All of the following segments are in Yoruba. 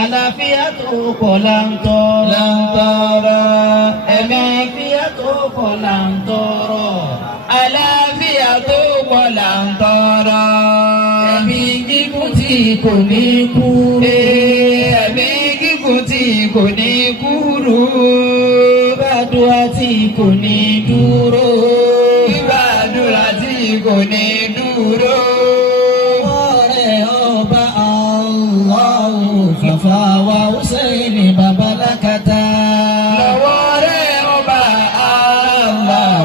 àlàáfíà tó pọ̀ là ń tọrọ. Ẹ̀mí fíà tó pọ̀ là ń tọrọ. Àlàáfíà tó pọ̀ là ń tọrọ. Ẹ̀mí gígùn tí kò ní kú. Ẹ̀mí gígùn tí kò ní kúrú. Gbàdúrà tí kò ní dúró. Gbàdúrà tí kò ní dúró. Ọ̀rẹ́ ọba Allah Fafa wa Hussein babalakata. Lọ́wọ́ rẹ̀ ọba Allah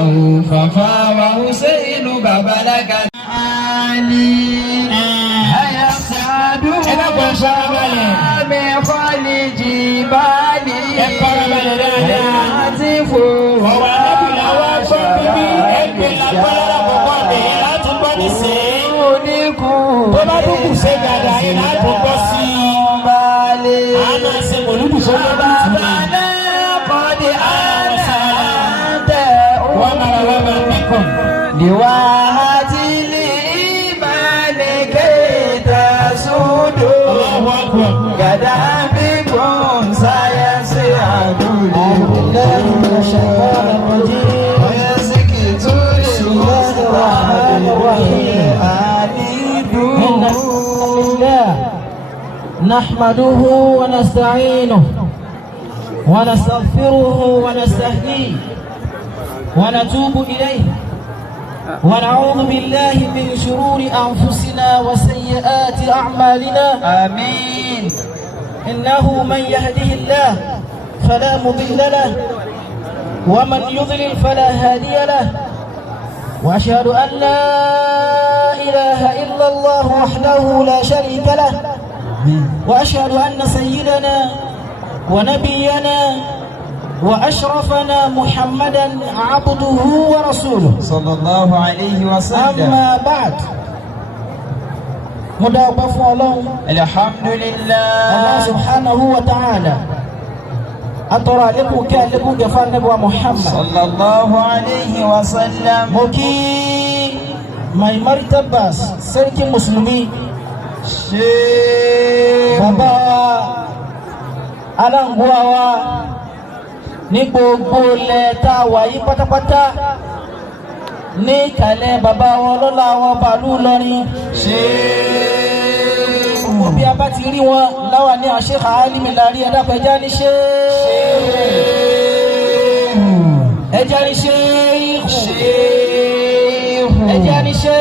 Fafa wa Hussein babalakata. Ali ayasadu. Ẹ dákun farabalẹ̀. Mi kọ́lì jìbálì. Ẹ farabalẹ̀ dáadáa. Àti fò. Ọ̀wá alábìlà wa gbọ́ bíbí. Ẹgbẹ́ lágbára kọ̀kọ́ àbẹ̀yẹ láti gbọ́ ní sí. Oníkun. Tó bá dúkù ṣe gàdá yìí láti gbọ́ sí i. Balẹ̀. A máa ṣe mòlúkù sọ́dọ̀ bá tún ní. Bàbá kọ́dí àtẹ̀. Wọ́n máa wá máa bíkọ̀. Lìwà àti lè balẹ̀ kéèta sódò. Gàdá bíkùn sáyẹ́nsì àdúgbò. Àbílẹ̀ ṣẹ̀fọ́n ọ̀jì. Ọ̀yẹ́sìkì tó lè نحمده ونستعينه ونستغفره ونستهديه ونتوب إليه ونعوذ بالله من شرور أنفسنا وسيئات أعمالنا آمين إنه من يهده الله فلا مضل له ومن يضلل فلا هادي له وأشهد أن لا إله إلا الله وحده لا شريك له وأشهد أن سيدنا ونبينا وأشرفنا محمدا عبده ورسوله صلى الله عليه وسلم. أما بعد مدعو الله الحمد لله الله سبحانه وتعالى أترى لكم كان لكم جفان نبوة محمد صلى الله عليه وسلم. مكي ما مرتبس سلك مسلمين bàbá aláǹgbọ́wá wa ní gbogbo ilẹ̀ tá a wà yí pátápátá ní ìkàlẹ̀ bàbá wọn lọ́la wọn bàálù lọ́rin gbogbo bí a bá ti rí wọn láwà ní àṣẹ́kà álìmì láàrí ẹ̀dàpẹ̀já ní ṣe ẹjá ní ṣe ẹjá ní ṣe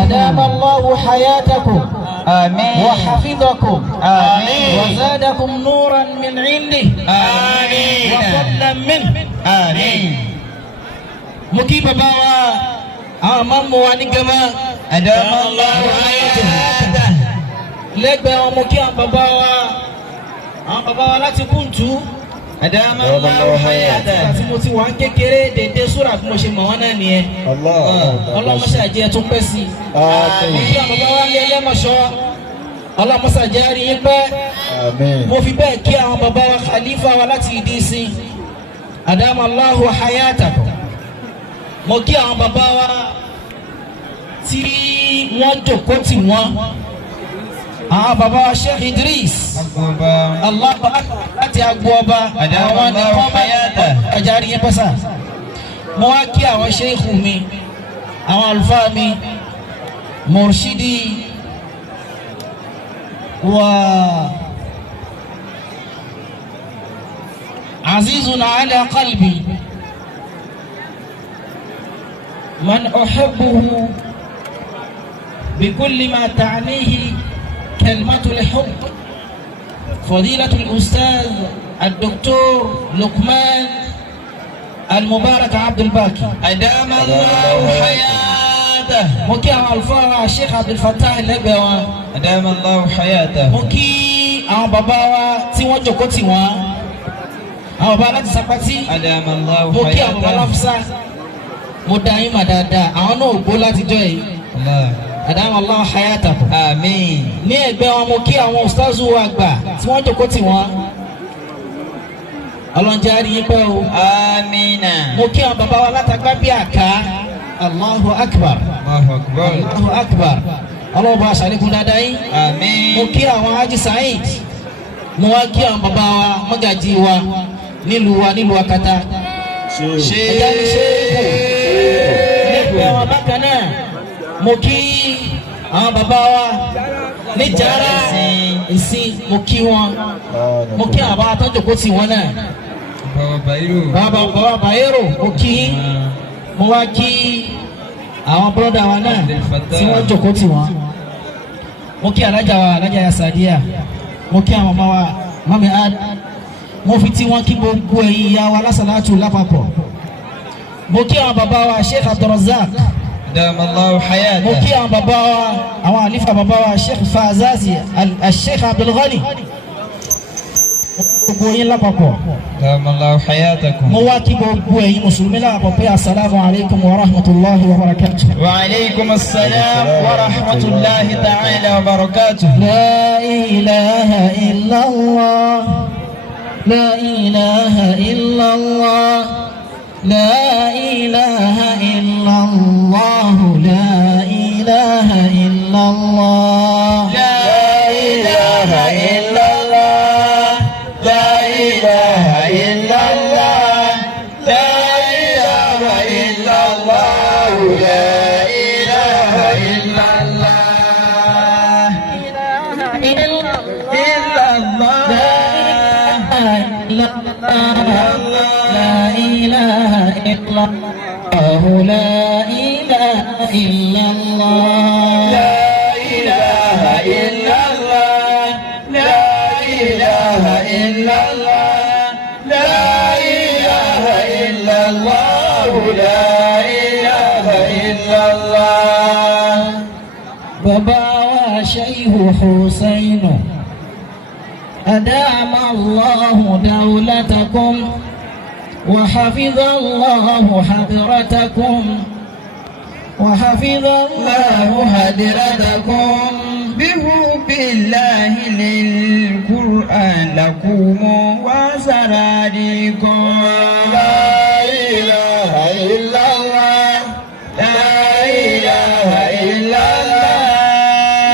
أدام الله حياتكم آمين وحفظكم آمين وزادكم نورا من عنده آمين وفضلا منه آمين مكيب بابا أمام ونقما أدام الله حياته لك ومكيب بابا بابا لا تكونتو Adama Allahu hayata. Tí mo ti wà ń kékeré dédé súrà bí mo ṣe mọ̀ wọ́n náà nìyẹn. Ọlọ́mọṣẹ́ àjẹ́ tún pẹ́ sí. Mo fi àwọn bàbá wa lé ẹlẹ́mọ̀ṣọ́. Ọlọ́mọṣẹ́ àjẹ́ rí yín pẹ́. Mo fi bẹ́ẹ̀ kí àwọn bàbá wa khalifa wa láti ìdí sí. Adama Allahu hayata. Mo kí àwọn bàbá wa tí wọ́n jókòó tì wọ́n. Àwọn bàbá wa Sheikh Idris. Allah láti agbóọba àwọn ni wọ́n bá àjárí yẹn pẹ́sà. Mo wá kí àwọn ṣéèkù mi, àwọn àlùfáà mi, Murshidi wa azizun ala qalbi man uhibbuhu bikulli ma ta'nihi kalimatu al-hubb. فضيلة الأستاذ الدكتور لقمان المبارك عبد الباقي أدام الله حياته. مكي الفارع الشيخ عبد الفتاح اللبوي أدام الله حياته. مكي بابا تي وان جوكو تي وان بابا لا تسابتي أدام الله حياته. مكي بابا لافسا مدائما دادا أنا أقول تي جاي الله Adama Allah hayatakum. Àmín. Ní ẹgbẹ́ wọn mo kí àwọn ustazu wa gbà tí wọ́n jókòó tì wọ́n. Ọlọ́njẹ́ àrí yín pẹ́ o. Àmínà. Mo kí àwọn bàbá wa látàgbà bí àká. Allahu akbar. Allahu akbar. Allahu akbar. ọlọ́ba aṣàlékún dáadáa yín. Àmín. mo kí àwọn Haji Saheed mo wá kí àwọn bàbá wa mọ́gàjì wa nílùú Akata. ẹ̀yà ní ṣe é lẹ́gbẹ̀ẹ́ wọn bákan náà mo kí àwọn bàbá wa ní Jara ìsìn mo kí wọn mo kí àwọn bàbá tó jókòó tì wọn náà. bàbá Bayero mo kí mo wá kí àwọn bọ́dà wa náà tí wọ́n jókòó tì wọ́n. mo kí alájà ya Sadiya mo kí àwọn ọmọ wa mami ad mo fi tí wọ́n kí gbogbo ẹ̀yin ìyá wa lásàlátù lápapọ̀. mo kí àwọn bàbá wa Sheikh Abdulrazak damallahu hayata. mo kí àwọn bàbá wa àwọn àlífà bàbá wa Sheikh Fazazi Sheikh Abdulghani gbogbo yín lápapọ̀. damallahu hayatakum. mo wá kí gbogbo ẹ̀yin mùsùlùmí lápapọ̀ pé asalaamu alaykum wa rahmatulahi wa barakatuh. wa alaykum assalam wa rahmatulahi ta'ala wa barakatuh. la ilaha illallah la ilaha illallah la ilaha illallah la ilaha illallah la ilaha illallah la ilaha illallah la ilaha illallah la ilaha illallah la ilaha illallah la ilaha illallah la ilaha illallah la ilaha illallah la ilaha illallah. bàbá wa Sheikh Hussein أدام الله دولتكم وحفظ الله حضرتكم وحفظ الله حضرتكم بحب الله للقرآن لكم وسرادكم. لا إله إلا الله لا إله إلا الله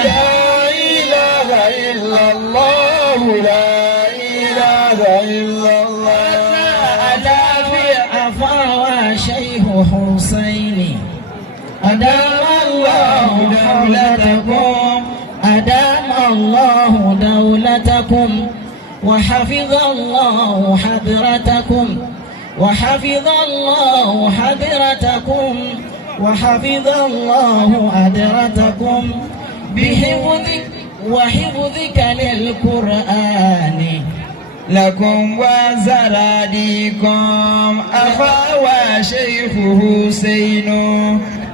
لا إله إلا الله لا إله إلا الله. ألا في أفاوى شيخ حسين أدام الله دولتكم أدام الله دولتكم وحفظ الله حضرتكم وحفظ الله حضرتكم وحفظ الله أدرتكم وحفظك للقرآن لكم وزرادكم أخوى شيخ حسين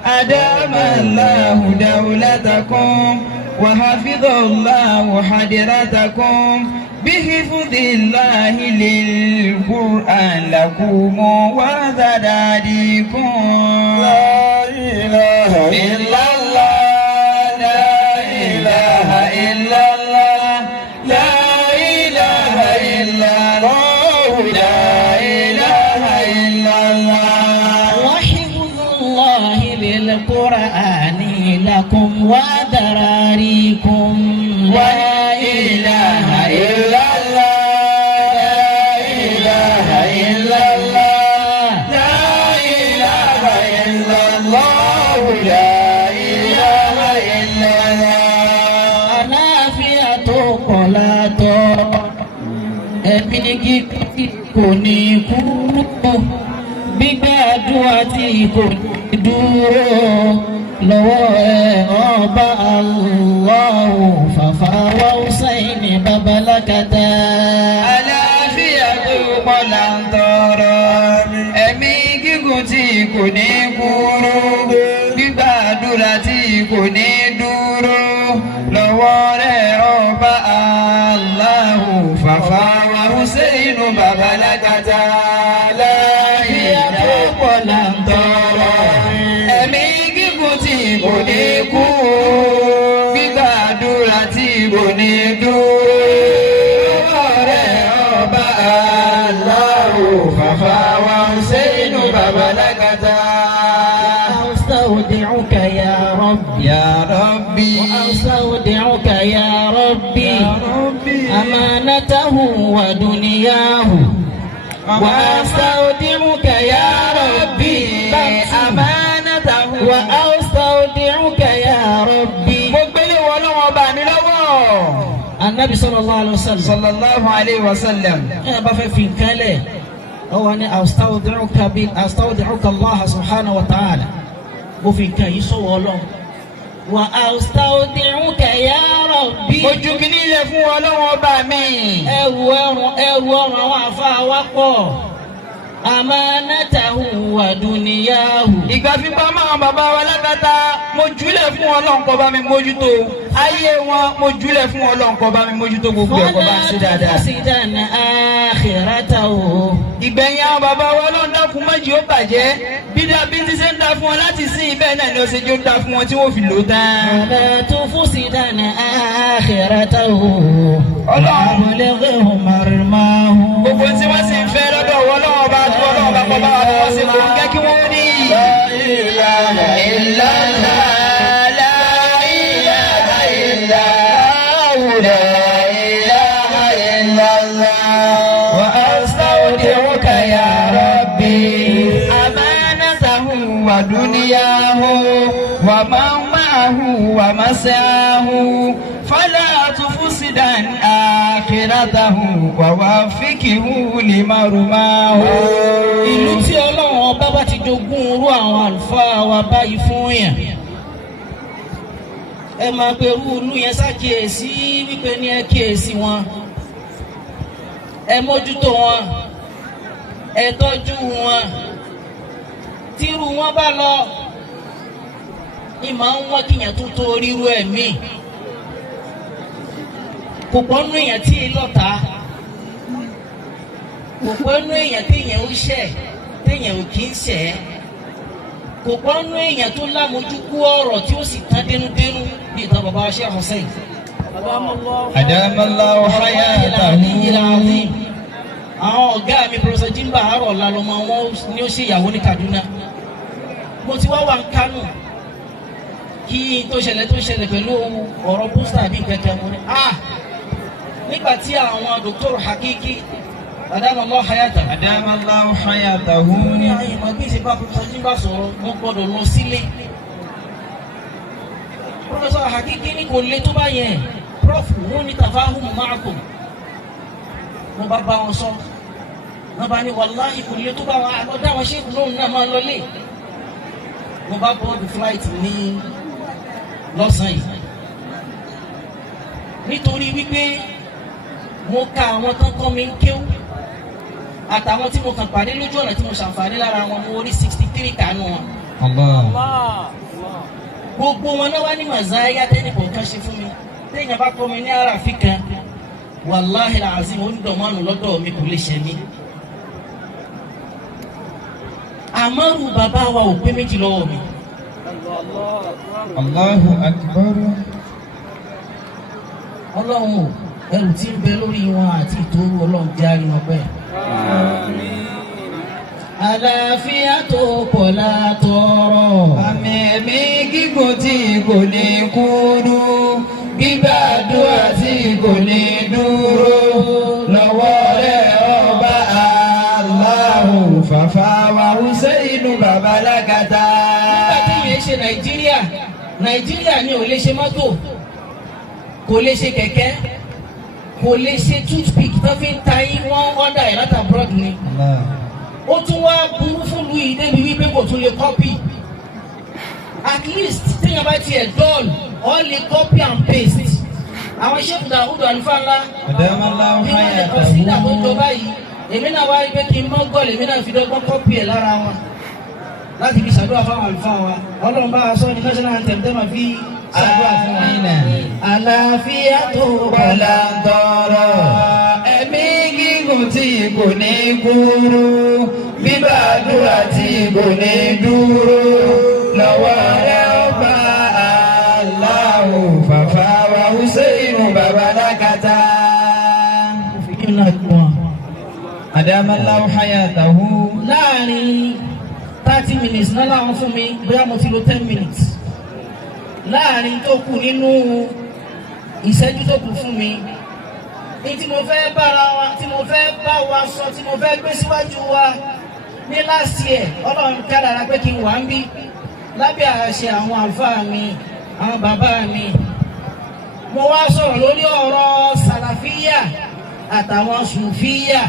أدام الله دولتكم وحفظ الله حضرتكم بحفظ الله للقرآن لكم وزرادكم. لا إله إلا الله لا إله إلا الله لا إله إلا الله لا إله إلا الله. وحفظ الله للقرآن لكم وذراريكم. لا إله إلا الله لا إله إلا الله لا إله إلا الله لا إله إلا الله. àlàáfíà tó kọ̀ látọ̀ ẹ̀mí kíkí kò ní kú gbígbàdúrà tí kò ní dúró lọ́wọ́ ẹ̀ ọba Allahu Fafawa Hussein babalakata. àlàáfíà tó pọ̀ là ń tọrọ ẹ̀mí gígùn tí kò ní kúrú gbígbàdúrà tí kò ní dúró lọ́wọ́ rẹ̀ ọba Allahu Fafawa Hussein babalakata. àlàáfíà tó pọ̀ là ń tọrọ ẹ̀mí gígùn tí kò ní kú gbígbàdúrà tí kò ní dúró lọ́wọ́ rẹ̀ ọba Allahu Fafawa Hussein babalakata. أستودعك يا رب يا ربي أمانته ودنياه وأستودعك يا ربي أمانته وأستودعك يا ربي النبي صلى الله عليه وسلم صلى الله عليه وسلم بفي في كله هو أن أستودعك الله سبحانه وتعالى وفي كي يسوع وأستودعك يا ربي ojúkìní ilẹ̀ fún Ọlọ́run ọba mi. ẹrù ọrùn àwọn àfáwápọ̀ amanatahu wa duniyahu. ìgbà fipá máa bàbá wa lákàtà mo jùlẹ̀ fún Ọlọ́run kó bá mi mójútó ayé wọn mo jùlẹ̀ fún Ọlọ́run kó bá mi mójútó gbogbo ẹ̀kọ́ bá ń ṣe dáadáa. fọlá tó sì dáná akhiratahu. ìgbẹ̀yìn àwọn bàbá wa Ọlọ́run dákun méjì ó bàjẹ́ bí ti ṣe ń da fún wọn láti sin ibẹ̀ náà ni ó ṣe jó da fún wọn tí wọ́n fi lò tán. fọlá tó fún sí dáná akhiratahu. ọlọ́run marimahu. gbogbo tí wọ́n sì ń fẹ́ lọ́dọ̀ Ọlọ́run bá tó Ọlọ́run bá kọ́ bá wà lọ́wọ́ sí kò ń jẹ́ kí wọ́n ní. La ilaha illallah. ودنياه ومن معه ومسعاه فلا تفسدن آخرته ووفقه لمرماه. ìlú tí Ọlọ́run ọba bá ti jogún irú àwọn àlùfáà wa báyìí fún yàn ẹ máa pe irú ìlú yẹn ṣàkíyèsí wípé ní ẹ kíyèsí wọn ẹ mójútó wọn ẹ tọ́jú wọn. tírú wọn bá lọ ìmọ̀ ń wọ́n kíyàn tó tó ríru ẹ̀mí kò pọ́nú èèyàn tí ì lọ́ta kò pọ́nú èèyàn téèyàn ó ṣẹ̀ téèyàn ò kì í ṣẹ̀ kò pọ́nú èèyàn tó lámójúkú ọ̀rọ̀ tí ó sì tán dénúdénú bí ìtàn bàbá Sheikh Hussein. Adamallahu hayatahu. àwọn ọ̀gá mi Professor Jimba àárọ̀ lálọ́mọ wọn ni ó ṣe ìyàwó ní Kaduna mo ti wá wà ń Kánò kí tó ṣẹlẹ̀ pẹ̀lú ọ̀rọ̀ pósítà bíi kẹ̀kẹ́ mo ní nígbà tí àwọn Dr. Hakiki Adamallahu hayatahu. Adamallahu hayatahu. mo ní àyè máa bí ìṣèpá Professor Jimba sọ̀rọ̀ wọ́n gbọ́dọ̀ lọ sílé. Professor Hakiki ní kò le tó bá yẹn prof wọn ní tafahum ma'akum mo bá bá wọn sọ wọn bá ní wàláhì kò lè tó bá wọn àlọ́ dáwọn ṣéèkù lóhùn náà máa lọlé mo bá bọ́ọ̀dù flight ní lọ́sàn-án yìí nítorí wípé mo ka àwọn tán kọ́ mi ń kéwú àtàwọn tí mo kàn pàdé lójú ọ̀nà tí mo ṣàǹfààní lára wọn mo rí 63 kánú wọn. gbogbo wọn náà wá ní màzáyá tẹ́nìkan kan ṣe fún mi téèyàn bá kọ́ mi ní àràfin kan wàláhì làásì mo ń dọ̀mọ́nù lọ́dọ̀ mi kò lè ṣe mí. àmọ́rù bàbá wa ò pé méjì lọ́wọ́ mi. Allahu akbar. Ọlọ́run ò ẹrù tí ń bẹ lórí wọn àti ìtòrú Ọlọ́run jẹ́ àríwọ̀n bẹ́ẹ̀. àlàáfíà tó pọ̀ látọ̀rọ̀. àmì ẹ̀mí gígùn tí kò ní kúrú. gbígbàdúrà tí kò ní dúró. lọ́wọ́ rẹ̀ ọba Allahu fàfà wa Hussein bàbá lágàtà. nígbà tí ìyẹn ṣe Nàìjíríà ni ò lè ṣe mọ́tò kò lè ṣe kẹ̀kẹ́ kò lè ṣe toothpick tó fi ń ta yín wọ́n ọ̀dà ẹ̀ láti abroad ni. ó tún wá burú fún lu yìí débi wípé kò tún lè copy. at least téèyàn bá tiẹ̀ dọ́ọ̀lù ọ̀ lè copy and paste. àwọn Sheikh Dawudu àlùfáà ńlá bí wọ́n lè kọ́ sí ìdàgbò ìjọba yìí èmi náà wá rí pé kí n mọ́ gọ́ọ̀lù èmi náà fi dọ́gbọ́n copy ẹ̀ lára wọn láti fi ṣàdúrà fáwọn àlùfáà wa Ọlọ́run bá a sọ ní national anthem tẹ́ máa fi ṣàdúrà fún wa. àlàáfíà tó wàlá tọrọ ẹ̀mí gígùn tí kò ní kúrú gbígbàdúrà tí kò ní dúró lọ́wọ́ rẹ̀ ọba Allahu fàfà wa Hussein bàbá lákàtà. Adamallahu hayatahu. láàrin 30 minutes náà láwọn fún mi bóyá mo ti lo 10 minutes láàrin tó kù nínú ìṣẹ́jú tó kù fún mi ní tí mo fẹ́ bára wa tí mo fẹ́ bá wa sọ tí mo fẹ́ gbé síwájú wa ní last year Ọlọ́run kádàrá pé kí n wà ń bí lábẹ́ àṣẹ àwọn àlùfáà mi àwọn bàbá mi mo wá sọ̀rọ̀ lórí ọ̀rọ̀ sàlàfíyà àtàwọn sùfíyà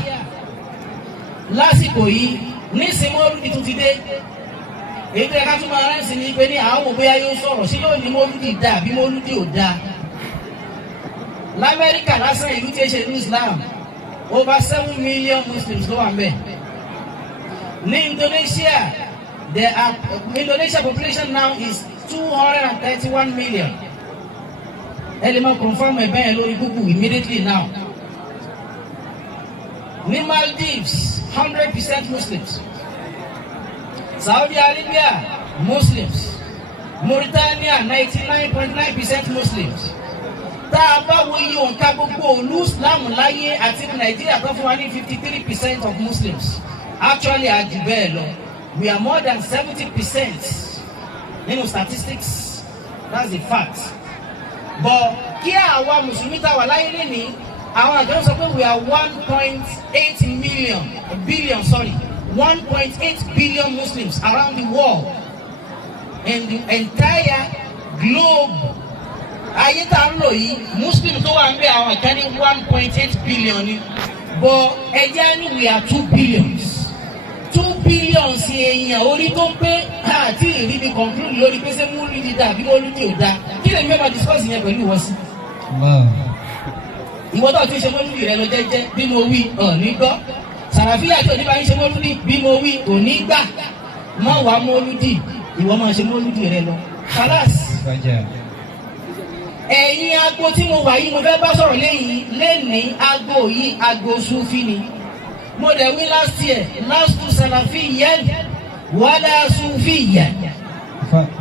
lásìkò yìí nísìnyí mọ́lúdì tún ti dé èyí tó yẹ ká tún máa rẹ́sìn ní pé ní àwọn bóyá yóò sọ̀rọ̀ sí yóò ní mọ́lúdì dá àbí mọ́lúdì ò dá l'Amẹ́ríkà lásán ìlú tí ó ṣe ní Islam over 7 million Muslims ló wà ń bẹ̀. Ní Indonesia Indonesia population now is 231 million. Ẹ lè máa confirm ẹ̀ bẹ́ẹ̀ lórí Google immediately now. Ní Maldives 100% Muslims. Saudi Arabia Muslims. Mauritania 99.9% Muslims. Tá a bá wo iye òǹkà gbogbo olú Islam láyé àti Nàìjíríà tó fún wa ní 53% of Muslims. Actually àjù bẹ́ẹ̀ lọ. We are more than 70% nínú statistics. That's a fact. But kí àwa Mùsùlùmí tá wà láyé lẹ́nìí, àwọn àjọ sọ pé we are 1.8 billion Muslims around the world. In the entire globe. Ayé tá ń lò yìí Muslim tó wà ń bẹ àwọn kan ní 1.8 billion ni but ẹjẹ́ ni we are 2 billions 2 billions èèyàn orí tó ń pé àti ìrírí conclude lórí pé ṣé mọ́lúdì dá àbí mọ́lúdì ò dá kí lè mẹ́fà discuss yẹn pẹ̀lú ìwọ sí. ìwọ tó ti ṣe mọ́lúdì rẹ lọ jẹ́jẹ́ bí mo wí ọ̀ ní gbọ́ sàràfíà tó ní bá ń ṣe mọ́lúdì bí mo wí ò ní gbà mọ́ wàá mọ́lúdì ìwọ máa ṣe mọ́lúdì rẹ lọ. Khalas. Ẹ̀yin agbo tí mo wà yìí mo fẹ́ bá sọ̀rọ̀ lẹ́yìn agbo yìí agbo Sufi ni. Mo dẹ̀ wí last year last to Salafiyyan wala Sufiyyan.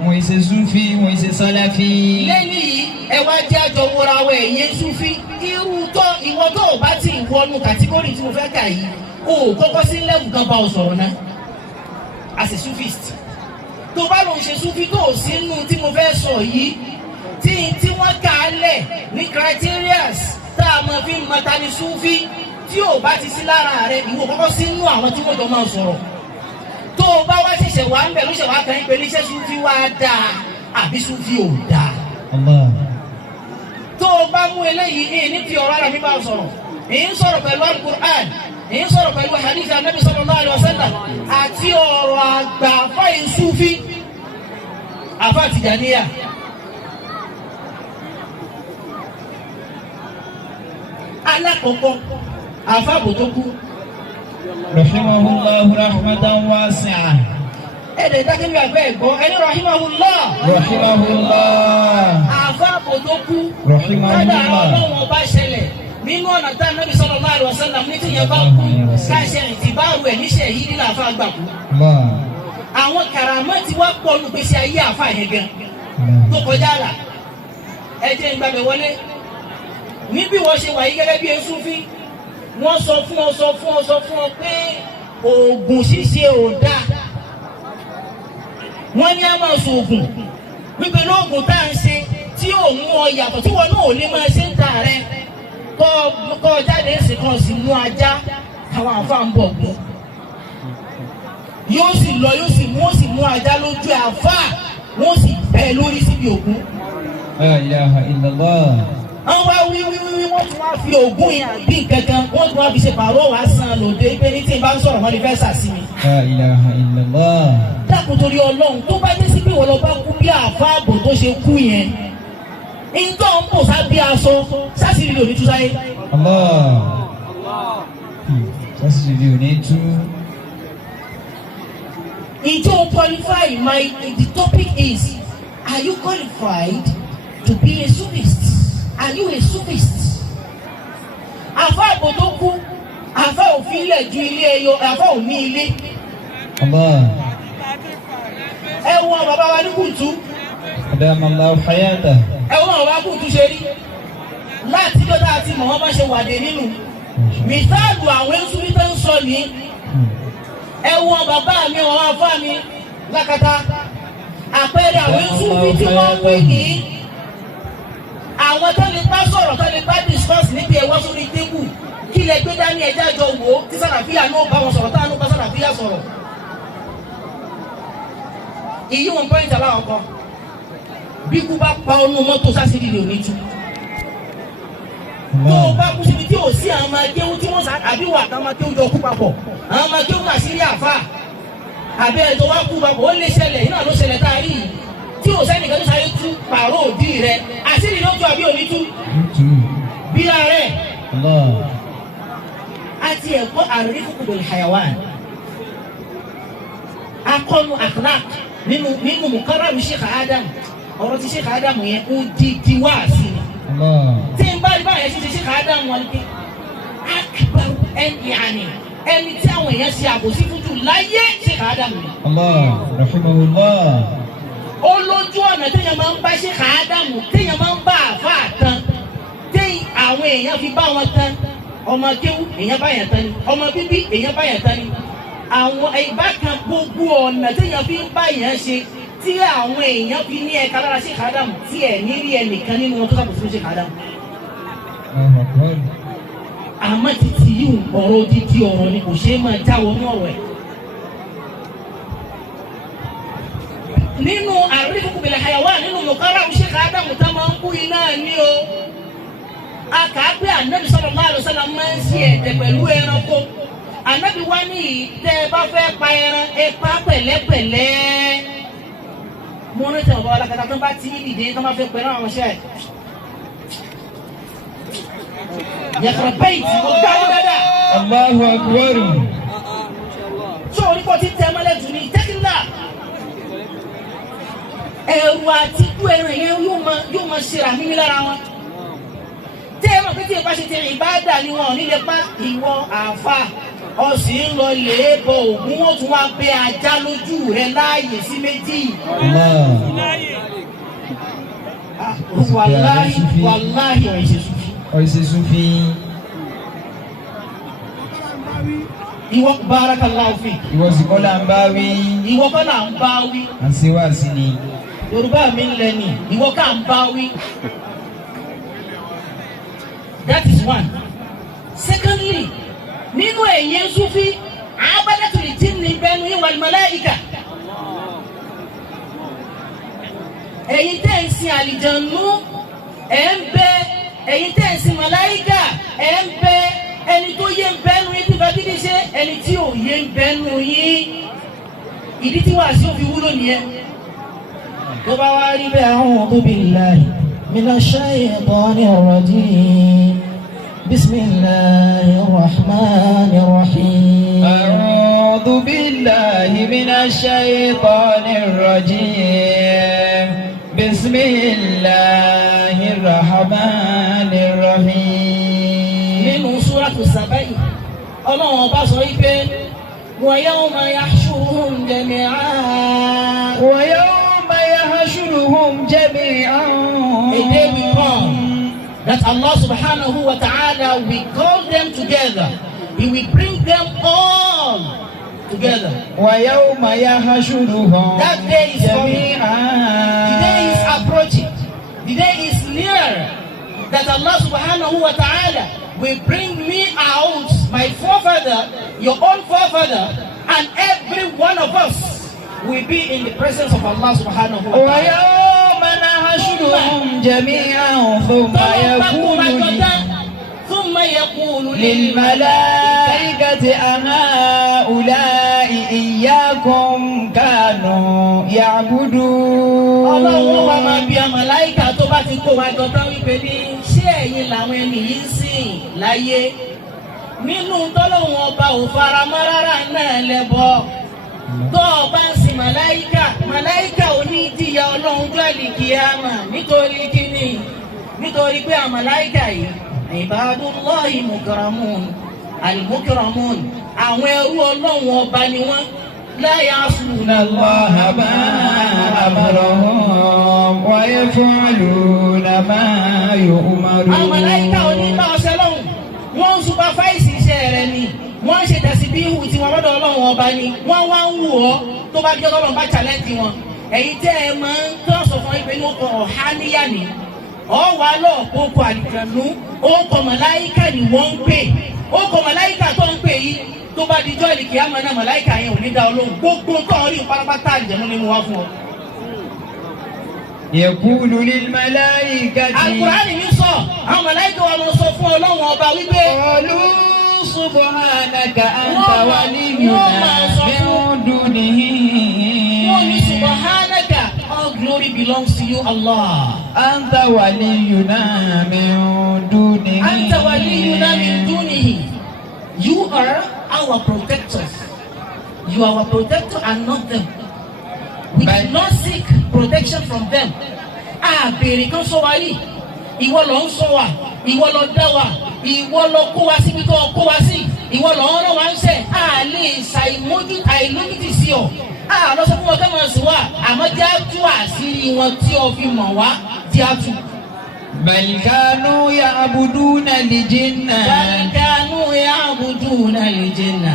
Wọ́n ṣe Sufi wọ́n ṣe Salafi. Lẹ́yìn yìí ẹ wá jẹ́ àjọ wọra wọ ẹ̀yẹ Sufi irú tó ìwọ tó o bá ti wọnú kàtígórì tí mo fẹ́ kà yìí o kọ́kọ́ sí lẹ́wù kan bá o sọ̀rọ̀ náà as a Sufist. Tó bá lòun ṣe Sufi tó o sínú tí mo fẹ́ sọ yìí. Tí wọ́n kà á lẹ̀ ní criterias tá a máa fi mọta ní Sufi tí ò bá ti sí lára rẹ̀ ìwọ kọ́kọ́ sínú àwọn tí wọ́n jọ máa sọ̀rọ̀ tó o bá wá ṣẹ̀ṣẹ̀ wá ń bẹ̀ ló ṣẹ̀ wá kàn ń pè ní iṣẹ́ Sufi wá dáa àbí Sufi ò dáa. Tó o bá mú eléyìí ní fi ọ̀rọ̀ ara mi bá sọ̀rọ̀ èyí ń sọ̀rọ̀ pẹ̀lú Al-Qur'an èyí ń sọ̀rọ̀ pẹ̀lú hadith Ànábì sallallahu alaihi wasallam àti ọ̀rọ̀ àgbà àfáà Sufi àfáà Tìjàníyà. Alákọ̀ọ́kọ́ àfáàbò tó kú. Rahimahullahu rahmatan wasi'a. Ẹ̀dẹ̀ ìdákẹ́bí àgbẹ̀ ẹ̀gbọ́ ẹni rahimahullah. Rahimahullah. Àfáàbò tó kú. Rahimahullah. Kọ́dà Ọlọ́run ọba ṣẹlẹ̀ nínú ọ̀nà tá Ànábì sallallahu alaihi wasallam ní tíyẹn bá kú káṣẹ́ ìtìbáàrù ẹ̀ níṣẹ́ yìí nílà àfáà gbà kú. Àwọn kàràmọ́ ti wá pọ̀ nù gbèsè ayé àfáà yẹn gan tó kọjá àlà. Ẹ jẹ́ ìgbàgbẹ́ wọlé. Níbi wọ́n ṣe wà yí gẹ́gẹ́ bí Sufi wọ́n sọ fún ọ pé oògùn ṣíṣe ò dáa. Wọ́n ní a máa sọ oògùn wípé lóògùn tá à ń ṣe tí ò mú ọ yàtọ̀ tí wọn náà ò lè máa ṣe ń ta rẹ kọ́ jáde èsì kan sì mú ajá àwọn àfáà ń bọ̀ gùn yóò sì lọ yóò sì mú ajá lójú àfáà wọ́n sì bẹ́ lórí síbi ògùn. La ilaha illallah. Àwọn wá wí wọ́n tún wá fi ògùn yẹn àbí kankan wọ́n tún wá fi ṣe pàrọ̀ wá san lòdì pé ní tí n bá ń sọ̀rọ̀ wọ́n lè fẹ́ sàsí mi. La ilaha illallah. Dákun torí Ọlọ́run tó bá dé sí pé wọ́n lọ bá kú bí àfáàbò tó ṣe kú yẹn. Ìjọ ń bò sá bí aṣọ sásìrì lòdì tú sáyé. Sásìrì òní tú. Ìjọ qualify the topic is are you qualified to be a Sufist? Are you a Sufist? Àfáà àbò tó kú, àfáà ò fi ilẹ̀ ju ilé ẹyọ, àfáà ò ní ilé. Ẹ wo bàbá wa ní Kùtú. Adamallahu hayata. Ẹ wo bàbá Kùtú ṣe rí. Láti jọ́ta àti mọ̀ wọ́n bá ṣe wàdé nínú. Mìsáàlù àwọn Ẹ̀sùn tó ń sọ ní. Ẹ wo bàbá mi, àwọn afá mi lákàtà. Àpẹẹrẹ àwọn Ẹ̀sùn tí wọ́n wí ní. àwọn tó lè bá sọ̀rọ̀ tó lè bá discuss níbi ẹ̀wọ́ sórí tébù kí lè gbé dání ẹja jọ wò ó tí sàlàfíà náà bá wọn sọ̀rọ̀ táwọn náà bá sàlàfíà sọ̀rọ̀. ìyí wọn pọ́ìntì aláwọ̀ kan bí kú bá pa ọ́nú mọ́tò sásìrì lè ní tú. tó o bá kú síbi tí ò sí àwọn ọmọ akéwú tí wọ́n sá àbí wà táwọn akéwú jọ kú papọ̀ àwọn ọmọ akéwú kà sí rí àfà àbí ẹ̀ tó wá kú papọ̀ ó lè ṣẹlẹ̀ iná ló ṣẹlẹ̀ tá a rí yìí tí ò sẹ́nìkan tó sáré tú pààrọ̀ òdì rẹ̀ àṣírí ló tú àbí òní tú bí láàárẹ̀. àti ẹ̀kọ́ àrífùkù bil hayawan akọ́nu akhlaq nínú mukarram Sheikh Adam ọ̀rọ̀ tí Sheikh Adam yẹn ó di wá sí i. tí n bá rí báyẹn ṣe Sheikh Adam wọn pé akbar ẹni tí àwọn èèyàn ṣe àbòsí fún jù láyé Sheikh Adam yẹn. rahimahullah. ó lójú ọ̀nà téèyàn máa ń bá Sheikh Adam téèyàn máa ń bá àfa tán téèyàn àwọn èèyàn fi bá wọn tán ọmọ kéwú èèyàn bá yẹn tán ni ọmọ bíbí èèyàn bá yẹn tán ni àwọn ìbákan gbogbo ọ̀nà téèyàn fi ń bá yẹn ṣe tí àwọn èèyàn fi ní ẹ̀ka lára Sheikh Adam tí ẹ̀ ní rí ẹnìkan nínú wọn tó sábà fún Sheikh Adam. àmọ́ títí yìí ọ̀rọ̀ odidi ọ̀rọ̀ ni kò ṣeé máa jáwọ́ ní ọ̀rọ̀ ẹ̀. nínú àrífùkù bil hayawan nínú mukarram Sheikh Adam tá máa ń kú iná ní o. a kà á pé Ànábì sallallahu alaihi wasallam máa ń ṣe ẹ̀dẹ̀ pẹ̀lú ẹranko. Ànábì wá ní tẹ́ ẹ bá fẹ́ pa ẹran ẹ pa pẹ̀lẹ́pẹ̀lẹ́. mo ní tẹ̀wọ́ bá alákatá tó bá ti ní ìdílé tó máa fẹ́ pẹ̀lú àwọn ọmọọṣẹ́ ẹ̀. yàtọ̀ bẹ́ẹ̀ tí mo gbá wọn dáadáa. Allahu akbar. sọ orí kò tí tẹ́ mọ́lẹ̀ jù ní tẹ́kínlá. ẹ̀rù àti ikú ẹran yẹn yóò máa ṣe àmì lára wọn. tẹ́ ẹ mọ̀ pé tí ẹ bá ṣe ti rìn bá dà ní wọn ò ní lè pa ìwọ àáfà ọ̀sìn ń lọ lè bọ ògún wọn tún wá bẹ ajá lójú rẹ láàyè sí méjì. wàláhì ọ̀ìṣe Sufi. ìwọ barakallahu fik. ìwọ sì kọ́ là ń bá wí. ìwọ kọ́ là ń bá wí. àṣewàsí ni. Yorùbá mi ń lẹ́ni ìwọ ká ń bá wí. That is one. Secondly, nínú ẹ̀yẹ Sufi abadatul jinni bẹnu wal malaika. ẹ̀yin tẹ́ ń sin àlìjànú ẹ̀ ń bẹ ẹ̀yin tẹ́ ń sin màláíkà ẹ̀ ń bẹ ẹni tó yé ń bẹnu yín tí bàbí ní ṣe ẹni tí ò yé ń bẹnu yín ìdí tí wàá sí òfin wúlò nìyẹn. tó bá wá rí bẹ́ẹ̀ a'udhu billahi minash shaytanir rajim. bismillahir rahmanir rahim. a'udhu billahi minash shaytanir rajim. bismillahir rahmanir rahim. nínú súrátù Sábà Ọlọ́run ọba sọ wípé wa yawma yahshuruhum jami'an. wa yawma yahshuruhum jami'an. A day will come that Allah subhanahu wa ta'ala will call them together. He will bring them all together. wa yawma yahshuruhum That day is coming. jami'an. The day is approaching. The day is near that Allah subhanahu wa ta'ala will bring me out, my forefather, your own forefather, and every one of us will be in the presence of Allah subhanahu wa ta'ala. ويوم نحشرهم جميعا ثم يقول للملائكة أهؤلاء إياكم كانوا يعبدون. Ọlọ́run wa máa bi àmàláìkà tó bá ti kó wa jọ tán wípé ní ṣé ẹ̀yin làwọn ẹni yìí ń sìn láyé nínú tọ́lọ́run ọba ò fara mọ́ rárá náà lẹ́bọ tó ọba ń sin màláìkà ò ní ìdíyà Ọlọ́run jọ́ àlìkìyámà nítorí kíni nítorí pé àmàláìkà yìí ibadullahi mukramun al-mukramun àwọn ẹrú Ọlọ́run ọba ni wọ́n. لا يعصون الله ما أمرهم ويفعلون ما يؤمرون. àwọn màláíkà oníbà ọ̀sẹ̀ lọ́hùn wọ́n ń supervise iṣẹ́ rẹ̀ ni wọ́n ń ṣe tẹ̀síbíhù tí wọ́n lọ́dọ̀ Ọlọ́run ọba ni wọ́n wá ń wù ọ́ tó bá jẹ́ Ọlọ́run bá challenge wọn. èyí tẹ́ ẹ máa ń tọ́ sọ fún ẹgbẹ́ ní ọkọ̀ ọ̀háníyà ni ọ̀wá lọ kókó àlìjànú orúkọ màláìkà ni wọ́n ń pè orúkọ màláìkà tó ń pè yìí tó bá dijọ́ ìlìkì àmọ́ náà màláìkà yẹn ò ní dá olóhùn gbogbo tó ń rí pátápátá àlìjànú ni mo wá fún ọ. Yaqulu lil malaikati. Al-Qur'ani ní sọ àwọn màláìkà wa máa sọ fún Ọlọ́run ọba wípé. Qalu subhanaka anta waliyyuna min dunihi. Wọ́n ní subhanaka, all glory belongs to you Allah. Anta waliyyuna min dunihi. Anta waliyyuna min dunihi. You are our protector. You are our protector and not them. We do not seek protection from them. Béèrè kan sọ wá yìí. Ìwọ ló ń sọ wá. Ìwọ ló dá wa. Ìwọ ló kó wa síbi tó kó wa sí. Ìwọ ló ń rán wa ń sẹ̀. Lè àìlójútì sí ọ. Lọ sọ fún wọn kẹ́mọ̀ sí wa. Àmọ́ jẹ́ àtú àṣírí wọn tí o fi mọ̀ wá. Jẹ́ àtú. Bal kanu ya'buduna al-jinna. Bal kanu ya'buduna al-jinna.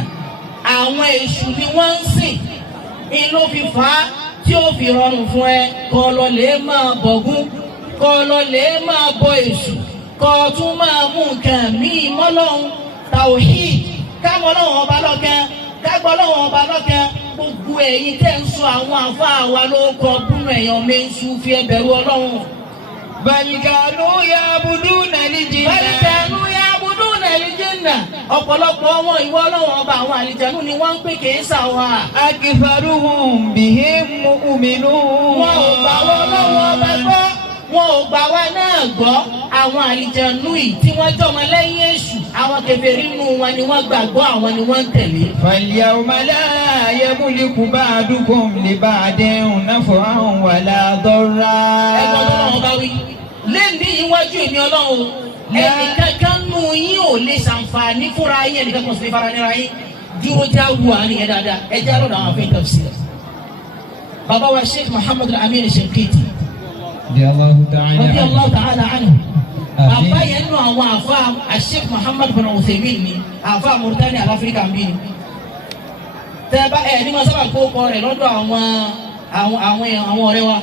Àwọn èṣù ni wọ́n ń sìn. Ìlú fi fà á tí ó fi rọrùn fún ẹ. Kọ́ lọ lè máa bọ̀gún. Kọ́ lọ lè máa bọ èṣù. Kọ́ tún máa mú nǹkan míì mọ́lọ́hún. Tawhid. Ká mọ́ lọ́wọ́ ọba lọ́kàn. Ká gbọ́ lọ́wọ́ ọba lọ́kàn. Gbogbo ẹ̀yin tẹ́ ń sọ àwọn àfáà wa ló kọ búnú ẹ̀yàn méṣù fi ẹbẹ̀rù Ọlọ́run. Bal kanu ya'buduna al-jinna. Bal kanu ya'buduna al-jinna. Ọ̀pọ̀lọpọ̀ wọn ìwọ Ọlọ́run ọba àwọn àlìjànú ni wọ́n ń pè kì í sà wá. Aktharuhum bihim mu'minun. Wọn ò gbà wọ́n Ọlọ́run ọba gbọ́. Wọn ò gbà wá náà gbọ́. Àwọn àlìjànú yìí tí wọ́n jọmọ lẹ́yìn èṣù. Àwọn kèfèrí nínú wọn ni wọ́n gbàgbọ́, àwọn ni wọ́n ń tẹ̀lé. Fal-yawma la yamliku ba'dukum li ba'din naf'an wala darra. Ẹgbọ́n tó náà bá wí. Lẹ́ni iwájú èmi Ọlọ́run. Ẹnìkankan nù yín ò lè ṣàǹfààní fúnra yín, ẹnìkankan sì lè fara nira yín. Dúró já wù á nìyẹn dáadáa. Ẹ jẹ́ àròdà àwọn afẹ́ tafsir. Bàbá wa Sheikh Muhammad Al-Amin Shinqiti. Radiyallahu ta'ala anhu. Bàbá yẹn nù àwọn àfa Sheikh Muhammad bin Uthaymin ni àfa Mauritania Áfíríkà ń bí ni. Tẹ́ bá ní ma sábà kó kọ rẹ̀ lọ́dọ̀ àwọn ọ̀rẹ́ wa.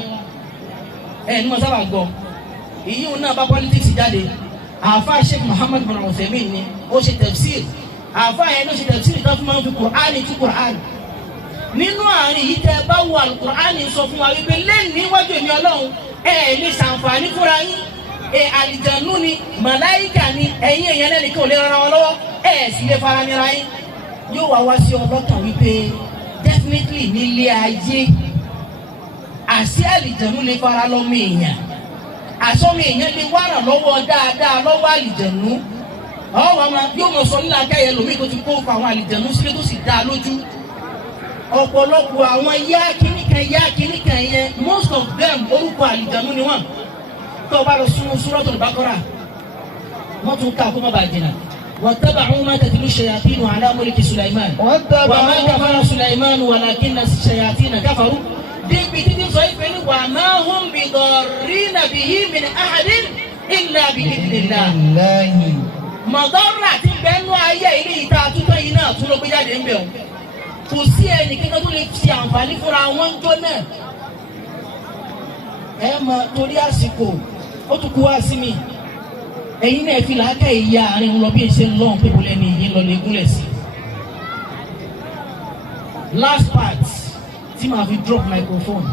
Ní ma sábà gbọ́. Ìyíwò náà bá politics jáde. Àfa Sheikh Muhammad bin Uthaymin ni ó ṣe tafsir. Àfa yẹn ló ṣe tafsir tó fún ma fi Qur'ani tú Qur'ani. Nínú àárín yìí tẹ́ bá wo Al-Qur'ani sọ fún wa wípé lẹ́yìn níwájú èmi Ọlọ́run lè ṣàǹfààní fúnra yín. Àlìjànú ni màláìkà ni ẹ̀yin èèyàn lẹ́nu kí ò lè ràn wọ́n lọ́wọ́ sì lè fara nira yín. Yóò wá sí ọlọ́kàn wípé definitely nílé ayé àṣì àlìjànú lè fara lọ́mọ èèyàn. Àsọmọ èèyàn lè wá ràn lọ́wọ́ dáadáa lọ́wọ́ àlìjànú. Yóò mọ̀ sọ nílá káyẹ lómi tó ti kó fa àwọn àlìjànú sílé tó sì dá lójú. Ọ̀pọ̀lọpọ̀ àwọn yá kíníkan yẹn most of them orúkọ àlìjànú ni wọ́n. Tó bá lọ sunu Suratul Baqara wọ́n tún ká kó má bàa jìnnà. واتبعوا ما تتلو الشياطين على ملك سليمان وما كفر سليمان ولكن الشياطين كفروا بتدين صحيح وما هم بضارين به من أحد إلا بإذن الله مضرة بأنه ayé ilé ìta àtúntò yìí náà tún ló gbé jáde ń bẹ̀ ọ́ kò sí ẹnì kankan tó lè ṣe àǹfààní fúnra wọn tó náà torí àsìkò ó tún kú wá sí mi ẹ̀yin náà fi làákà ìyá àárín lọ bí ẹsẹ̀ lọ́n pé wọlé ní ìyín lọ lè gúnlẹ̀ sí. Last part tí màá fi drop microphone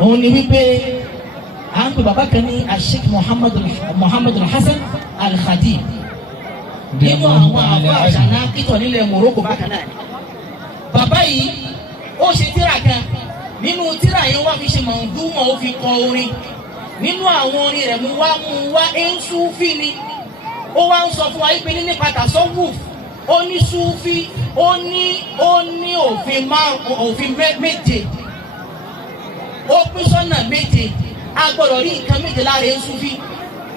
òun ni wípé à ń pè bàbá kan ní Sheikh Muhammad Hassan Al-Khatib nínú àwọn àbá àṣàná kìtọ̀ nílẹ̀ Morocco bákan náà. Bàbá yìí ó ṣe tírà kan nínú tírà yẹn wá fi ṣe mọ̀ọ́dúnmọ̀ ó fi kọ orin nínú àwọn orin rẹ̀ mú wá Súfì ni ó wá ń sọ fún wa pé nípa tasawuf ó ní Súfì ó ní òfin méje ó pín sọ́nà méje a gbọ́dọ̀ rí nǹkan méje lára Súfì.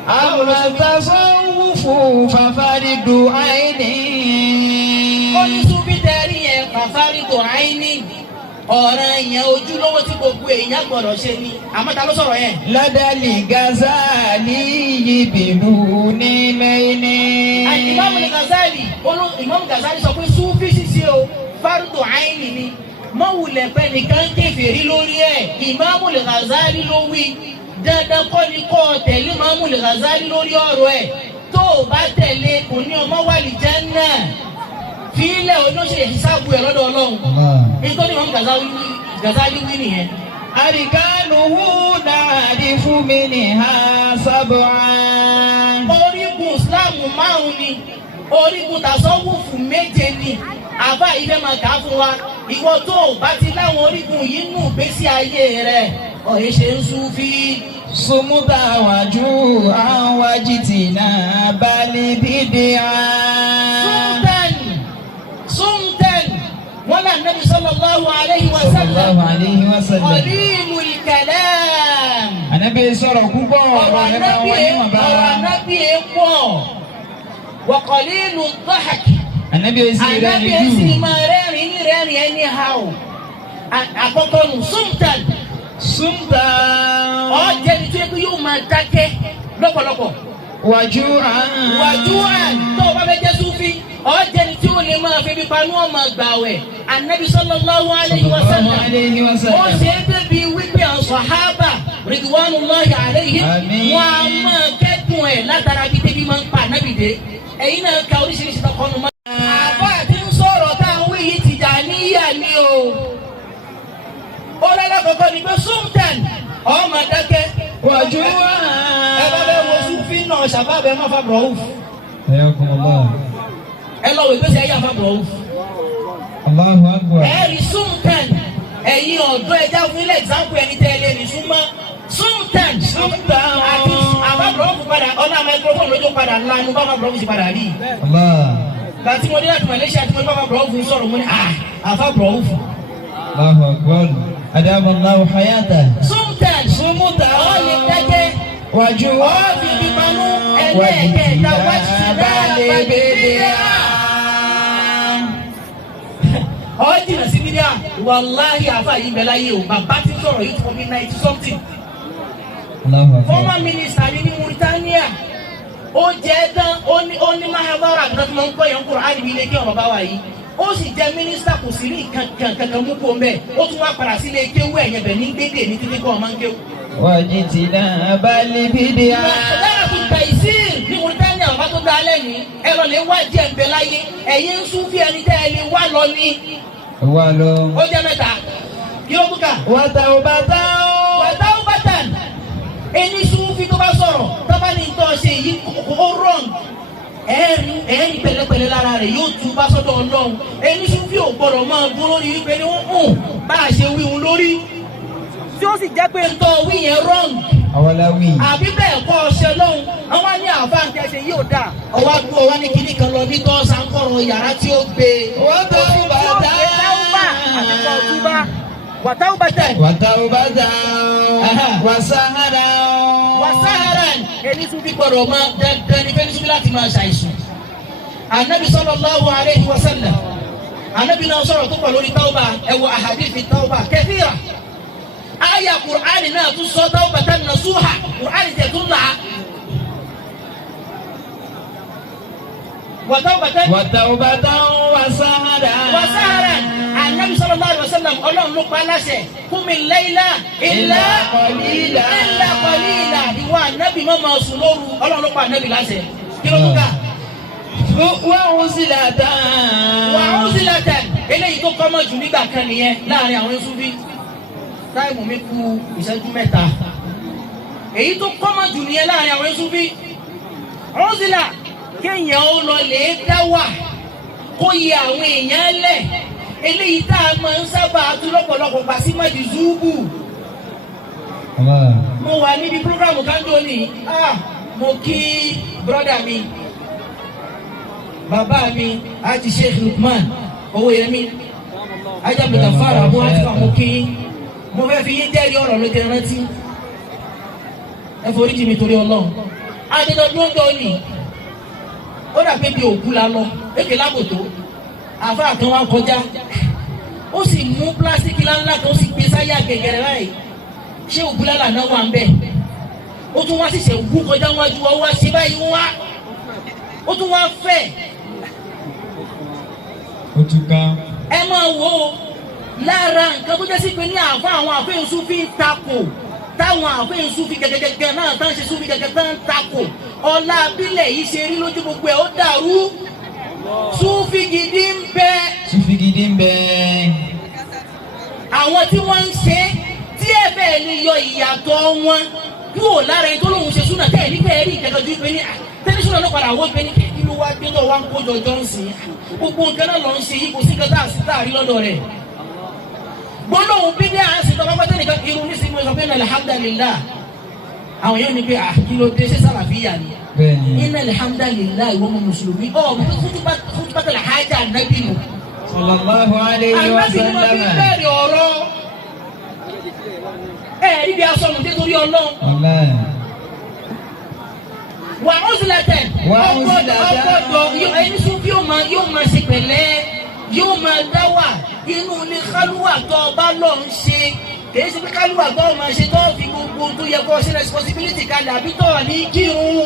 àwọn tasawufu fàfàrídù àìní. ó ní Súfì tẹ́rí yẹn fàfàrídù àìní. ọ̀ràn yẹn ojúlówó tí gbogbo èèyàn gbọ́dọ̀ ṣe ni àmọ́ ta ló sọ̀rọ̀ yẹn. ládàlí Gazali yìí bìlú ní mẹ́ni. Imam Gazali Imam Gazali sọ pé Súfì ṣíṣe o fárúdù àìní ni mọ́wulẹ̀ pẹ́ nìkan kèfèrí lórí ẹ̀ Imam Gazali ló wí dandan kọ́ ni kọ́ tẹ̀lé Imamul Ghazali lórí ọ̀rọ̀ ẹ̀ tó o bá tẹ̀lé kò ní ọmọ wà ní Jánnà fílẹ̀ olóṣèlú ìṣàbù ẹ̀ lọ́dọ̀ Ọlọ́run nítorí Imamul Ghazali wí nìyẹn. Àríkánuhu na'rifu minha sab'an. Orígun Ìsìláàmù 5 ni, orígun tàṣọ́wùfù 7 ni. Àbá ilé máa kà á fún wa. Ìwọ tó o bá ti láwọn orígun yìí nù gbésí ayé rẹ̀, ọ̀yẹ́ ṣe ń Súfí. Sumuta wajuhan wajtinaba libid'ah. Sumtan. Wọ́n náà Nabi sallallahu alayhi wa sallam. Qalilul kalam. Ànábì sọ̀rọ̀ púpọ̀ ọ̀rọ̀ Ànábì pọ̀. Wa qalilud dhahak. Ànábì sì máa rẹ́rìn anyhow. Àkọ́kọ́ nù Sumtan. Ọ̀jẹ̀ ni tó yẹ kó yóò máa dákẹ́ lọ́pọ̀lọpọ̀. Wàjúhàn tó o bá fẹ́ jẹ́ Súfí. Ọ̀jẹ̀ ni tí ó lè máa fi pípanú ọmọ gbàwẹ̀. Ànábì sallallahu alayhi wa sallam. Ó ṣe é débi wípé àwọn sàhábà ridwanullahi alayhim. Wọ́n á máa kẹ́kùn ẹ̀ látara bí tẹ́bí máa ń pa Ànábì dé. Ẹ̀yin náà ka oríṣiríṣi tọkọnu mọ́. Àbá àti ń sọ̀rọ̀ táwọn wí yìí Tìjàníyà ni o. Ó lọ́lá kọ̀ọ̀kan ni pé Sumtan ọmọ dákẹ́. Wàjúhàn. Ẹ bá bẹ́ẹ̀ wo Súfí náà ṣàbábẹ́ máa fa Rauf. Ẹ lọ wò ìgbésẹ̀ ayé àfa Rauf. Allahu Akbar. Ẹ̀rí Sumtan ẹ̀yin ọ̀dọ́ ẹja fún ilé ẹ̀xámpù ẹni tẹ́ ẹ lé ní súnmọ́. Sumtan àti àfa Rauf padà ọ̀nà microphone lójú padà ńlá inú bá Rauf sì padà rí. Bàtí mo dé láti Malaysia tí mo bá Rauf ń sọ̀rọ̀ mo ní àfa Rauf. Allahu Akbar. Adamallahu hayata. Sumtan ọ̀ lè dákẹ́. Wàjúhàn. Ọ̀ fi pípanú ẹlẹ́ẹ̀kẹta wájú sí jìnà sí mídíà wàláhì àfà yìí bẹ̀ láyé o bàbá tí sọ̀rọ̀ yìí fún mi 90 something. Former minister ní Mauritania ó jẹ́ tán ó ní mahadara àti náà ń kọ́ yẹn kúrò ánìbí ilé kí ọ̀rọ̀ bá wà yìí ó sì jẹ́ mínísítà kò sí ní kankan mú kó mbẹ́ ó tún wá padà sílé kéwú ẹ̀yẹn bẹ̀ ní gbédè ní títí kọ́ ọ̀ma ń kéwú. Wajtinaba libid'ah. Ìmọ̀lára kò tẹ̀ ìsír ní Mauritania ọ̀bá tó dá lẹ́yìn ẹ lọ lè wá jẹ́ ń bẹ láyé ẹ̀yin ń Súfí ẹni tẹ́ ẹ lè wá lọ ní. Ó jẹ́ mẹ́ta. Kí ló kúkà? Wàtáwùbátàn. Ẹni Súfí tó bá sọ̀rọ̀ tó bá ní tó ṣe yìí ó wrong. Ẹ̀rí pẹ̀lẹ́pẹ̀lẹ́ lára rẹ̀ yóò tún bá sọ́dọ̀ Ọlọ́run. Ẹni Súfí ò gbọ́dọ̀ máa dúró lórí wípé ní wọ́n bá a ṣe wí òun lórí. Tí ó sì jẹ́ pé ń tọ́ wí yẹn wrong. Àbí bẹ́ẹ̀ kọ́ ọṣẹ lọ́hùn. Àwọn ní àfáàǹtẹ̀ ṣe yóò dà. Ọwọ́ gbọ́ wa ní kinní kan lọ bí tọ́ sankọ̀rọ̀ yàrá tí ó gbé. Wàtáwùbátàn. Wàsáháràn. Ẹni tún fi gbọ́dọ̀ máa dandan ní fẹ́ni Súfí láti máa ṣàìsùn. Ànábì sallallahu alayhi wa sallam. Ànábì náà sọ̀rọ̀ tó pọ̀ lórí táwùbà ẹ̀wọ̀ àhàdíìsì táwùbà kathira. Aya Qur'ani náà tún sọ tawbatan nasuha. Qur'ani tẹ̀ tún là á. Wàtáwùbátàn wàsáháràn. Ànábì sallallahu alaihi wasallam Ọlọ́run ló pa láṣẹ. Qumil layla illa qalila. Ìwọ Ànábì má máa sùn lóru. Ọlọ́run ló pa Ànábì láṣẹ. Kí ló tún kà? Wa'uzilatan. Eléyìí tó kọ́mọ̀ jù nígbà kan nìyẹn láàrin àwọn Súfí. Táìmù mi kù ìṣẹ́jú 3. Èyí tó kọ́mọ̀ jù nìyẹn láàrin àwọn Súfí. Uzila kéèyàn ó lọ lè dá wà kó yẹ àwọn èèyàn lẹ̀. Eléyìí tá a máa ń sábà tú lọ́pọ̀lọpọ̀ pa sí mọ́jì zúúbù. Mo wà níbi prógrámù kájọ ní mo kí brọ́dà mi bàbá mi Haji Sheikh Lukman Owóyẹmí ajábìtà fara bó láti fà mo kí mo fẹ́ fi yín jẹ́rìí ọ̀rọ̀ ló jẹ́ rántí ẹ forí jì mí torí Ọlọ́run adédọ́dún ọjọ́ ní ó dà pé bí òkú la lọ èké lábòtó àfáà kan wá kọjá ó sì mú pílásíkì ńláńlá kan ó sì gbé sáyà gẹ̀gẹ̀rẹ̀ báyìí ṣé òkú lálà náà wà ń bẹ̀ ó tún wá ṣẹ̀ṣẹ̀ wú kọjá wájú wa ó wá ṣe báyìí wá ó tún wá fẹ́ ó tún ká. ẹ máa wò ó lára nǹkan tó jẹ́ sí pé ní àwọn àfẹ́yìn Súfí táwọn àfẹ́yìn súnfì gẹ́gẹ́gẹ́ náà tán ṣe súnfì gẹ́gẹ́ tán takò ọlá abílẹ̀ yìí ṣe rí lójú gbogbo ẹ̀ ó dàrú súnfì gidi ń bẹ. Súfì gidi ń bẹ. àwọn tí wọ́n ń ṣe tí ẹ bẹ́ẹ̀ ni yọ ìyàtọ̀ wọn kúrò lára ẹni tó lóun ṣe súnà tẹ́ẹ̀ níbẹ̀ rí ìkẹ́kọ̀ọ́ ju pé ní tẹ́lẹ̀ súnà náà padà wọ́n pé ní kí ló wá gbé náà wá ń kójọ jọ ń sìn gbogbo nǹkan náà lọ ń ṣe yìí kò sí nǹkan tá a rí lọ́dọ̀ rẹ̀ gbólóhùn bí ní à ń sìn tó bá pẹ́ tẹ́nìkan irun ní sinmi sọ pé ní alhamdulillah àwọn yóò ní pé kí ló dé ṣé sàlàfíà ni inna alhamdulillah ìwọ ọmọ mùsùlùmí khutbatul haja ànábì nù. Sallallahu alayhi wa ànábì ni wọ́n fi sallam. bẹ̀rẹ̀ ọ̀rọ̀ ẹ̀ẹ́dì bí aṣọ ọ̀nà nítorí ọlọ́run. wà ó sílẹ̀ tẹ̀ ọgbọ́dọ̀ ẹni sún bí yóò máa ṣe pẹ̀lẹ́ yóò máa dá wà inú ilé kálúwà tó ọba lọ ń ṣe kìí ṣe pé kálúwà tó o máa ṣe tó fi gbogbo tó yẹ kó ṣe responsibility kalẹ̀ àbí tó wà ní kírun.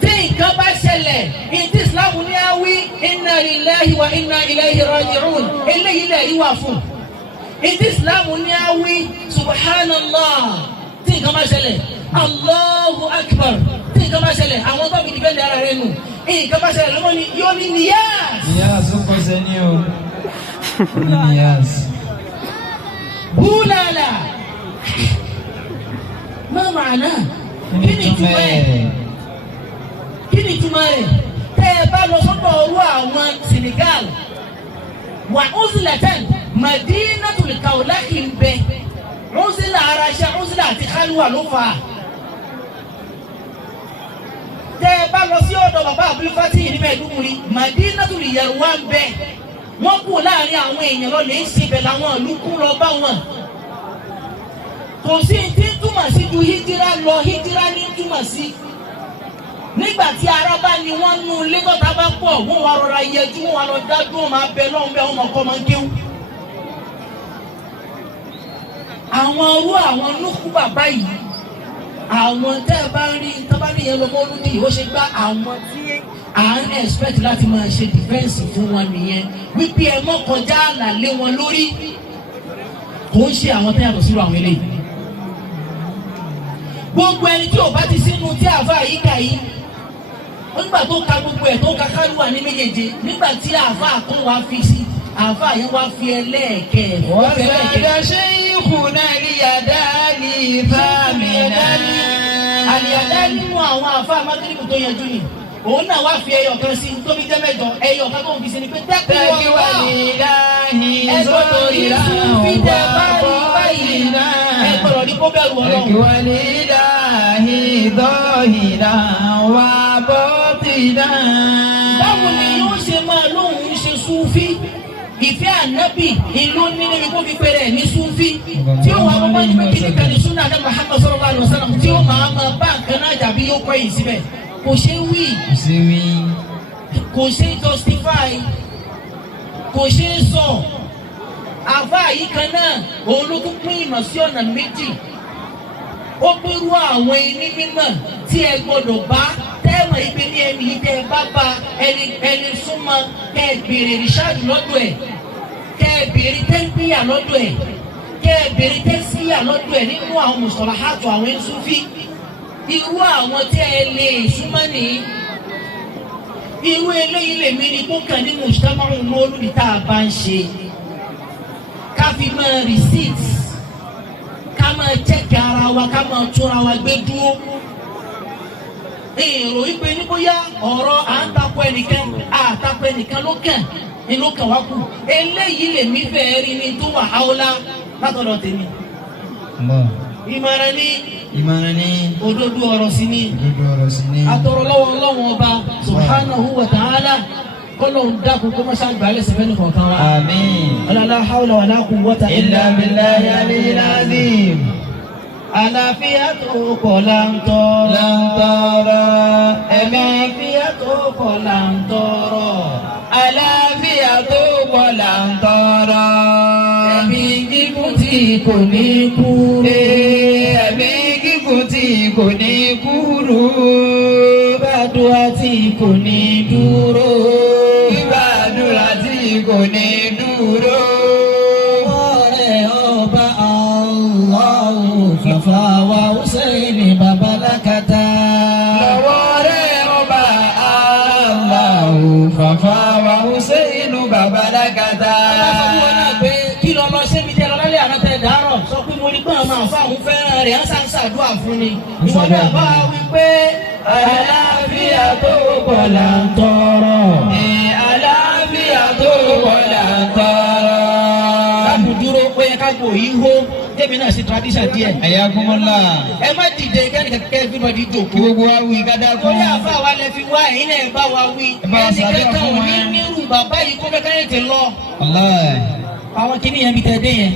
tí nǹkan bá ṣẹlẹ̀ ìdí ìsìlámù ní àwí inna lillahi wa inna ilayhi raji'un eléyìí lẹ̀ yíwà fún. ìdí ìsìlámù ní àwí subhanallah tí nǹkan bá ṣẹlẹ̀ allahu akbar tí nǹkan bá ṣẹlẹ̀ àwọn tó fi dìbẹ́ lé ara rẹ̀ nù nǹkan bá ṣẹlẹ̀ lọ́wọ́ ni yóò ní níyàs. Níyàs ó kọ́ sẹ́ni o. Níyàs. Búlàlà má màánà kí ni ìtumọ̀ ẹ̀? Kí ni ìtumọ̀ ẹ̀? Tẹ́ ẹ bá lọ sọ́dọ̀ ọrú àwọn Senegal wà Uzlatan Madinatul Kaolack ń bẹ Uzla araṣẹ́ Uzla àti Khalwa ló fà á. Tẹ́ ẹ bá lọ sí ọ̀dọ̀ bàbá Abdulfati ní Maiduguri Madinatul Yarwa ń bẹ wọ́n kú láàrin àwọn èèyàn lọ lè ń ṣebẹ̀ làwọn ìlú kú lọ bá wọn. kò sí tí ń túmọ̀ sí ju hijira lọ hijira ní túmọ̀ sí. nígbà tí ara bá ní wọ́n nú ilé tọ́ta bá pọ̀ wọ́n wá rọra yẹjú wọ́n wá lọ dájú wọn máa bẹ lọ́hùn bẹ́ẹ̀ wọ́n mọ̀ kọ́ máa ń kéwú. àwọn orú àwọn nùkú bàbá yìí àwọn tẹ́ ẹ bá ń rí tọ́ba nìyẹn lọ́mọ́ olùdí ó ṣe gbá àwọn tí à ń expect láti máa ṣe defense fún wọn nìyẹn wípé ẹ mọ́ kọjá àlà lé wọn lórí kò ń ṣe àwọn tó yàtọ̀ sírò àwọn eléyìí. gbogbo ẹni tí ò bá ti sínú tí àáfà yìí kà yìí nígbà tó ka gbogbo ẹ̀ tó ka Kálúwà ní méjèèjì nígbà tí àáfà kan wá fi sí àáfà yẹn wá fi ẹlẹ́ẹ̀kẹ́ Wàsàdà shaykhuna Al-Yadali Thamina. Al-Yadali nínú àwọn àáfà Maghrib tó yanjú ni òun náà wá fi ẹyọ kan sí tóbi jẹ́ mẹ́jọ ẹyọ kan tó ń fi sí ni pé Tẹ́kí wà ní ìdáhì sórí àwọn báyìí náà. ẹ gbọ́dọ̀ ní kó bẹ̀rù Ọlọ́run. Tẹ́kí wà ní ìdáhì dọ́hìnà wà bọ́tìnà. báwo ni yóò ṣe máa lóhùn ṣe súnfí ìfẹ́ ànábì ìlú nínú ikú fi péré ní súnfí tí ó wà bọ́bá ní pé kí ni kàní súnà ní Muhammad sallallahu alaihi wasallam tí ó máa bá nǹkan náà jàbí yóò kọ́ yìí síbẹ̀ kò ṣe wí kò ṣe justify kò ṣe sọ àfa yìí kan náà òun ló tún pín ìmọ̀ sí ọ̀nà méjì ó pérú àwọn ẹni mímọ̀ tí ẹ gbọ́dọ̀ bá tẹ́wọ̀n ìpè ní ẹni yìí tẹ́ ẹ bá bá ẹni súnmọ́ kẹ́ ẹ béèrè rìṣáàdì lọ́dọ̀ ẹ̀ kẹ́ ẹ béèrè tẹ́ńpìyà lọ́dọ̀ ẹ̀ kẹ́ ẹ béèrè tẹ́síyà lọ́dọ̀ ẹ̀ nínú àwọn mustalahatu àwọn Sufi irú àwọn tí ẹ lè súnmọ́ nìyí irú eléyìí lèmi ni kó kàn ní mùsùlùmí mọ́lúdì tá a bá ń ṣe ká fi máa receipt ká máa check ara wa ká máa túnra wa gbé dúró èrò ìpè ní bóyá ọ̀rọ̀ à ń takò ẹnìkan àtakò ẹnìkan ló kàn ní ló kàn wá kù eléyìí lèmi fẹ́ rí ni tó wà áwòlá látọ̀dọ̀ tèmi ìmọ̀ràn ní òdodo ọ̀rọ̀ sí ní àtọ̀rọ̀ lọ́wọ́ Ọlọ́run ọba subhanahu wa ta'ala kọ́lọ́hún dákun kó mọ́ṣá gbà lẹ́sẹ̀ fẹ́ nìkan kan wa. Àmín. la hawla wala quwwata illa billahi al-aliyyil azim. àlàáfíà tó kọ̀ là ń tọrọ. ẹ̀mí àlàáfíà tó kọ̀ là ń tọrọ. àlàáfíà tó kọ̀ là ń tọrọ. ẹ̀mí gígùn tí kò ní kú. ẹ̀mí gígùn tí kò ní kúrú. gbàdúrà tí kò ní dúró. gbàdúrà tí kò ní dúró. ọ̀rẹ́ ọba Allah. àfa wa Hussein babalakata. Aláfọwọ́ náà pé kí lọ lọ síbi tẹ lọ lálẹ́ àná tẹ dàárọ̀ sọ pé mo rí pé àwọn àfa àwọn fẹ́ràn rẹ̀ ń ṣàdúrà fún ni. Ìwọ náà bá wí pé àlàáfíà tó pọ̀ là ń tọrọ. Àlàáfíà tó pọ̀ là ń tọrọ. Káàbù dúró pé káàbù yìí hó tẹ́mi náà ṣe tradition díẹ̀. Ayakumullah. Ẹ má dìde kẹ́ni kẹ́kẹ́ everybody Kí jókòó. gbogbo wa wí kádà kún. Orí àfa wa lẹ fi wá ẹ̀yin náà bá wa wí. bá wa Ẹni ṣàdúrà kẹ́kẹ́ fún ò ní wa. nírú bàbá yìí kó kẹ́kẹ́ tè lọ. Wallahi. Àwọn kìnìyàn bí tẹ̀ dé yẹn.